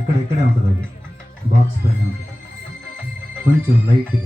ఇక్కడే ఉంటుంది, అది బాక్స్ పైన ఉంటుంది, కొంచెం లైట్గా.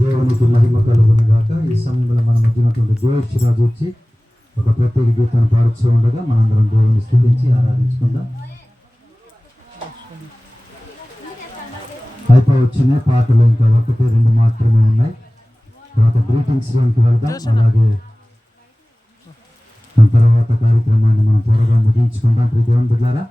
దేవునికి మహిమ కలుగును గాక. ఈ సమయంలో మన మధ్యనటువంటి జోష్ రాజు వచ్చి ఒక ప్రత్యేక గీతాన్ని పాడుతూ ఉండగా మనందరం దేవుని స్తుతించి ఆరాధించుకుందాం. అయిపోవచ్చునే పాటలు ఇంకా 1-2 మాత్రమే ఉన్నాయి. తర్వాత గ్రీటింగ్స్ లోకి వెళ్దాం. అలాగే తర్వాత కార్యక్రమాన్ని మనం త్వరగా ముగించుకుందాం. దేవుని బిడ్డలారా,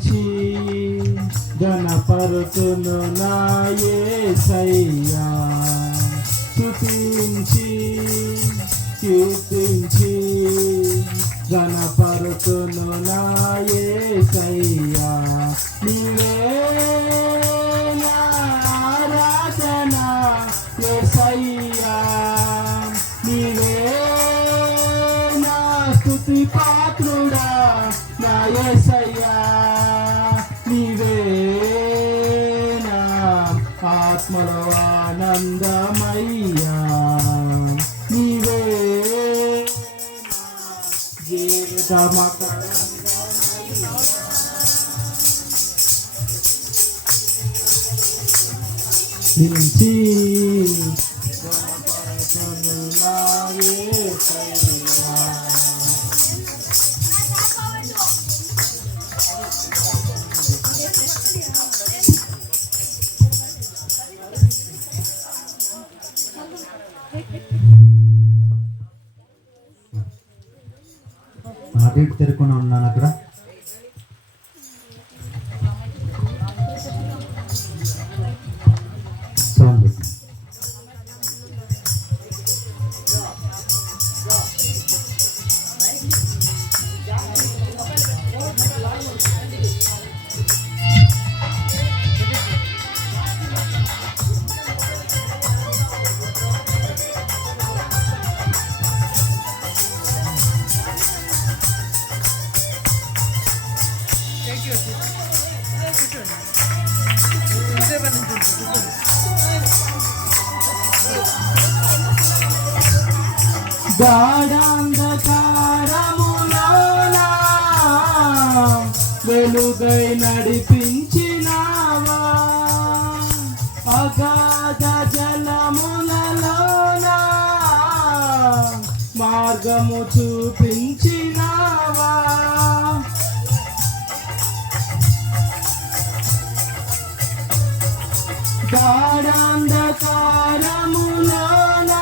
స్తుతించి ఘనపరచును నా యేసయ్యా. స్తుతించి కీర్తించి ఘనపరచును నా యేసయ్యా. నీవే నా ఆరాధన యేసయ్యా. నీవే నా స్తుతి పాత్రుడా నా యేసయ్యా. నీవే నా ఆత్మలో ఆనందమయ్యా. నీవే జీవిత నిలిచి నా యేసయ్యా. అటు ఇటు తిరుగుకుని ఉన్నాను అక్కడ. సౌండ్ పెట్టు. గాఢాంధకారములోనా వెలుగై నడిపించినావా. అగాధ జలములలోనా మార్గము చూపించినావా. గాఢాంధకారములోనా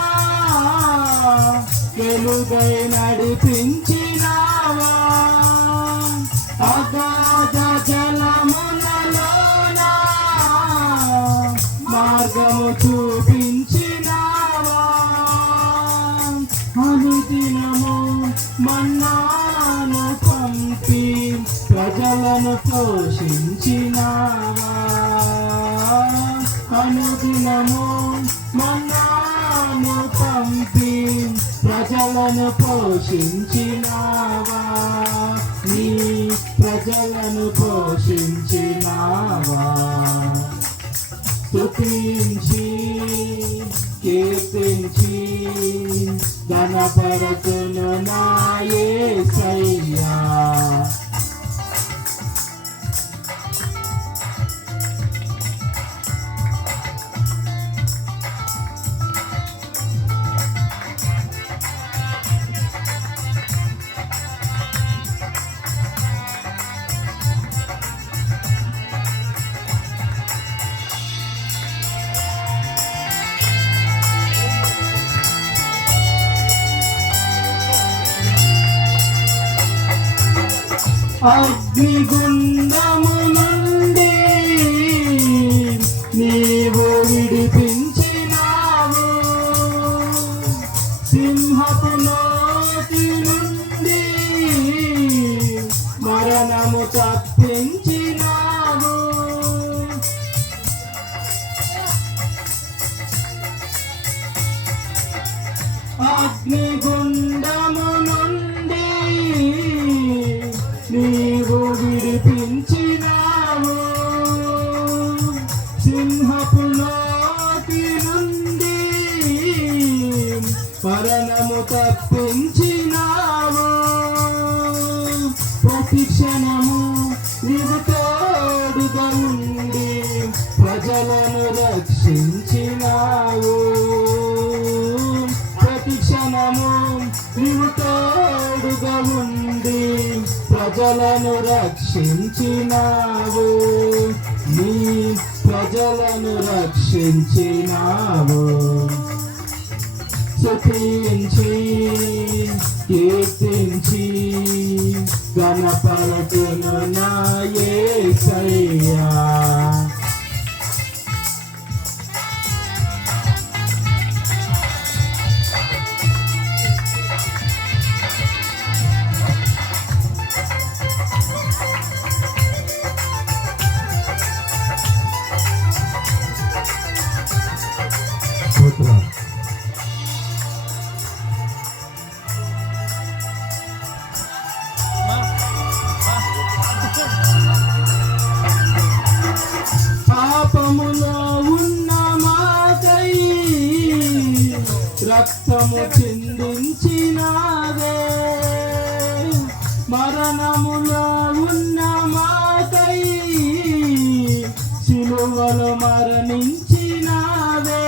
వెలుగై నడిపించినావా. అగాధ జలములలోనా మార్గము చూపించినావా. అనుదినము మన్నాను పంపి ప్రజలను పోషించినావా. అనుదినము మన్నాను పంపి ప్రజలను పోషించినావా. నీ ప్రజలను పోషించినావా. స్తుతించి కీర్తించి ఘనపరచును నా యేసయ్యా. అగ్నిగుండము నుండి నీవు విడిపించినావు. సింహపు నోటి నుండి మరణము తప్పించినావు. అగ్నిగుండము నుండి నీవు విడిపించినావు. సింహపు నోటి నుండి మరణము తప్పించినావు. ప్రతి క్షణము నీవు తోడుగా ఉండి ప్రజలను రక్షించినావు. ప్రతి క్షణము నీవు తోడుగా ఉండి ప్రజలను రక్షించినావు. నీ ప్రజలను రక్షించినావు. స్తుతించి కీర్తించి ఘనపరచును నా యేసయ్యా. యేసయ్యా. స్తోత్రం. పాపములో ఉన్న మాకై రక్తము చిందించినావే, మరణములో ఉన్న మాకై సిలువలో మరణించినావే.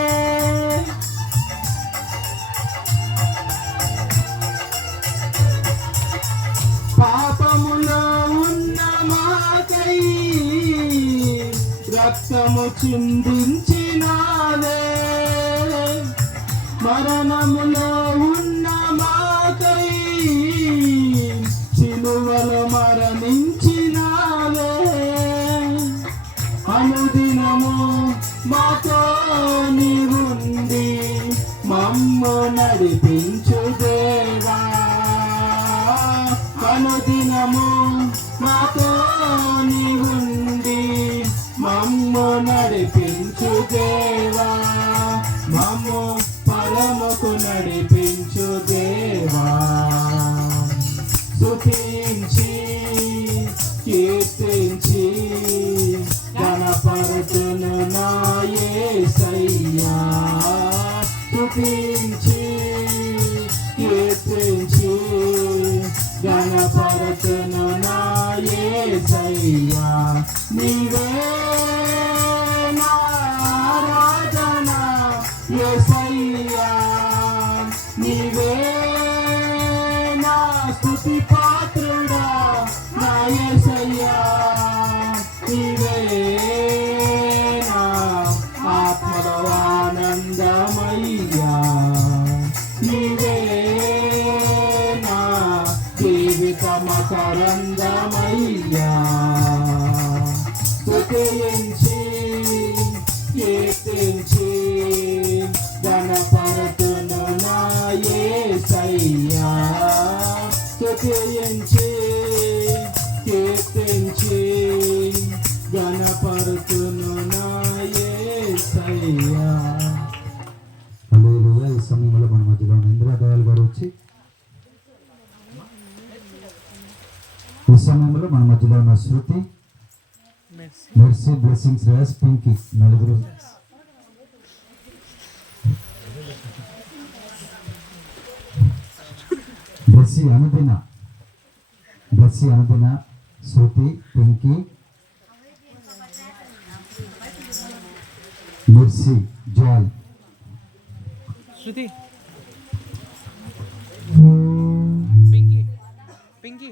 పాపములో ఉన్న మాకై రక్తము చిందించినావే, మరణములో ఉన్న మాకై సిలువలో మరణించినావే. అనుదినము మాతో నీవుండి మమ్ము నడిపించు దేవా, అనుదినము మాతో నీవుండి మమ్ము నడిపించు దేవా, మమ్ము పరముకు నడిపించు దేవా. స్తుతించి కీర్తించి గణపరతును నా యేసయ్యా. స్తుతించి కీర్తించి గణపరతును నా యేసయ్యా. నీవే నా ఆరాధన యేసయ్యా, నీవే నా స్తుతి పాత్రుడా నా యేసయ్యా. నీవే నా ఆత్మలో ఆనందమయ్యా, నీవే నా జీవితమకరందమయ్యా. స్తుతించి కీర్తించి గణపరతును నా యేసయ్యా. స్తుతించి కీర్తించి గణపరతును నా యేసయ్యా. హల్లెలూయా. ఈ సమయంలో మన మధ్యలో ఉన్న ఇందిరా దయాల్ గారు వచ్చి ఈ సమయంలో మన మధ్యలో ఉన్న శృతి, మెర్సీ, బ్లెస్సింగ్స్, రేస్, పింకీ నలుగురు బ్లెస్సీ అనుదిన, శృతి, పింకీ, మెర్సీ, జాయ్. శృతి పింకీ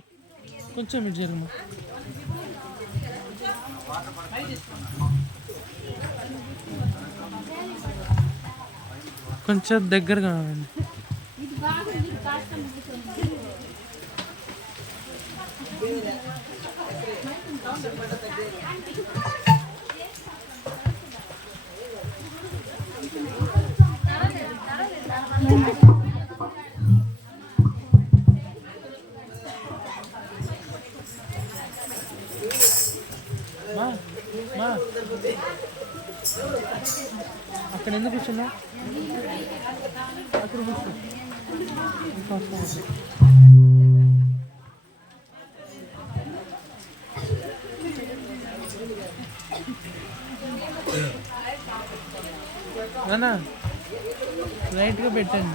కొంచెం ఇటు జరుగు. కొంచెం దగ్గరగా కావండి. అక్కడ ఎందుకు కూర్చున్నా? అక్కడ కూర్చో. అన్నా లైట్గా పెట్టండి.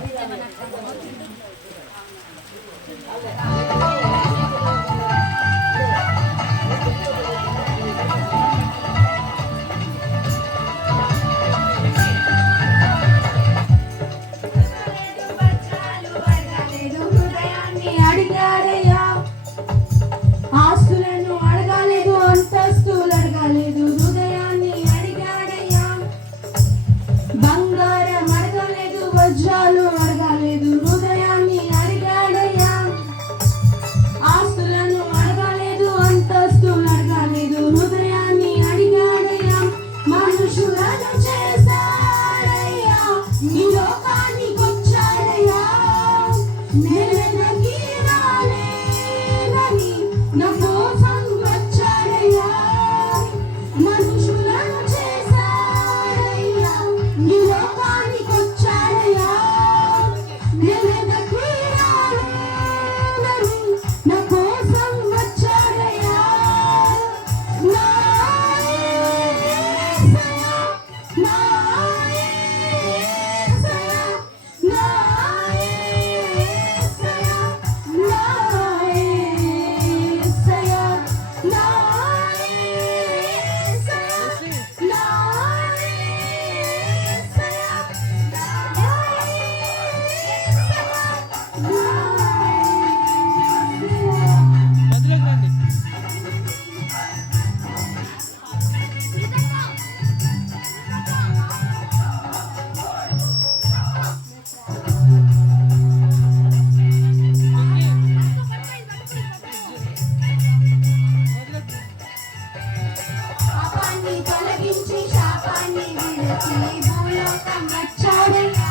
ఆస్తులను అడగలేదు, అంతస్తులు అడగలేదు, హృదయాన్ని అడిగాడయ్యా. బంగారం అడగలేదు, వజ్రాలు అడగలేదు, హృదయాన్ని అడిగాడయ్యా. పాపాన్ని తొలగించి శాపాన్ని విడిచి భూలోకం వచ్చాడయ్యా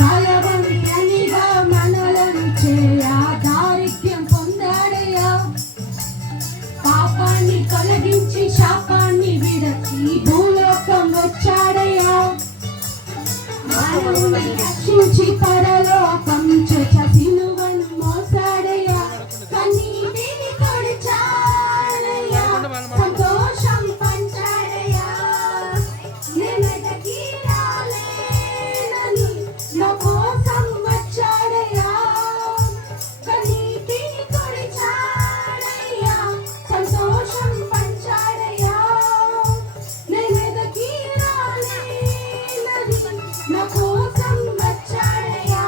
బలవంతునిగా మనలను చేయ దారిద్ర్యం పొందాడయ్యా పాపాన్ని తొలగించి శాపాన్ని విడిచి భూలోకం వచ్చాడయ్యా మనల్ని రక్షించి పరలోకం చేత సిలువను మోసాడయ్యా కన్నీటిని తుడిచాడయ్యా సంతోషం పంచాడయ్యా నేనెదకి రాలేనని నా కోసం వచ్చాడయ్యా కన్నీటిని తుడిచాడయ్యా సంతోషం పంచాడయ్యా నేనెదకి రాలేనని నా కోసం వచ్చాడయ్యా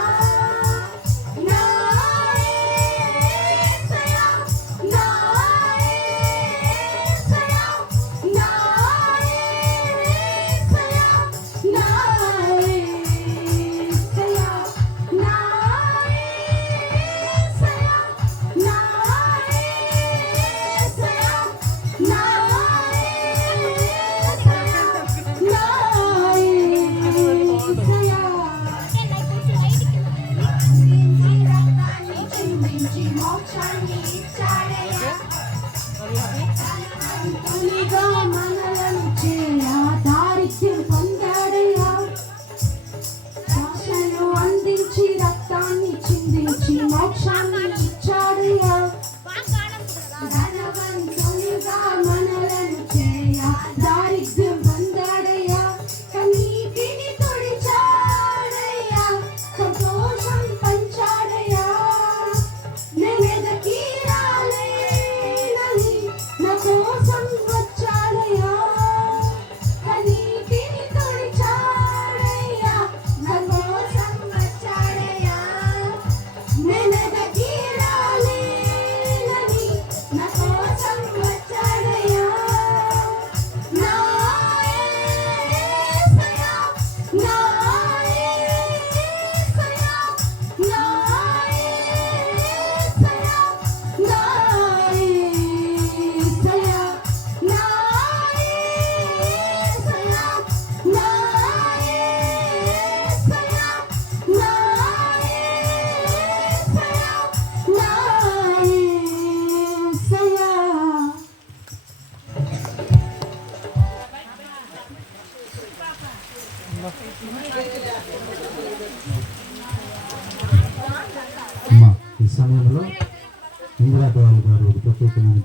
నా యేసయ్యా నా యేసయ్యా నా యేసయ్యా నా యేసయ్యా నా యేసయ్యా నా యేసయ్యా నా చిందించి మోక్షాన్ని ఇచ్చాడయ్యా అంతనిగా మనలను చేయ దారిద్ర్యం పొందాడయ్యా శ్వాసను అందించి రక్తాన్ని చిందించి మోక్షాన్ని ఇచ్చాడయ్యా ధనవంతునిగా మనలను చేయ దారిద్ర్యం పొందాడయ్యా కన్నీటిని తుడిచాడయ్యా సంతోషం పంచాడయ్యా నేనెదకి రాలేనని నా కోసం వచ్చాడయ్యా కన్నీటిని తుడిచాడయ్యా నా కోసం వచ్చాడయ్యా నేనెదకి రాలేనని నా కోసం వచ్చాడయ్యా నా యేసయ్యా నా యేసయ్యా నా యేసయ్యా నా యేసయ్యా నా యేసయ్యా నా యేసయ్యా నా యేసయ్యా నా యేసయ్యా అమ్మా ఈ సమయంలో ఇందిరాదేవి గారు ఒక ప్రత్యేకమైన